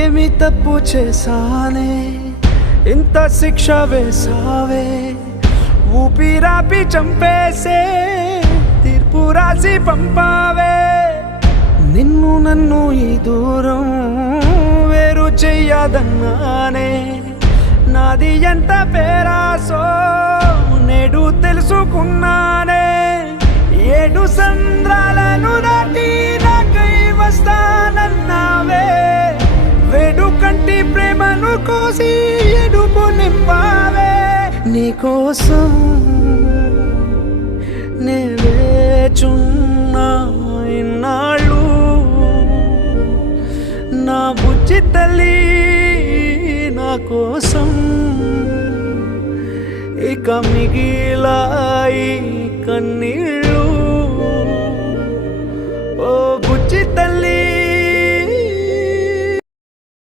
ఏమి తప్పు చేశానే ఇంత శిక్ష వేసావే ఊపిరాపి చంపేసే తీర్పు రాసి పంపావే నిన్ను నన్ను ఈ దూరం వేరు చెయ్యదన్నానే నాది ఎంత పేరాసో నేడు తెలుసుకున్నానే 7 సంద్రాలను దాటి నాకై వస్తానన్నావే వేడుకంటి ప్రేమను కోసి ఎడుపు నింపావే నీకోసం నే వేచున్నా ఇన్నాళ్ళు నా బుజ్జి తల్లి నా కోసం ఇక మిగిలాయి కన్నీళ్ళు ఓ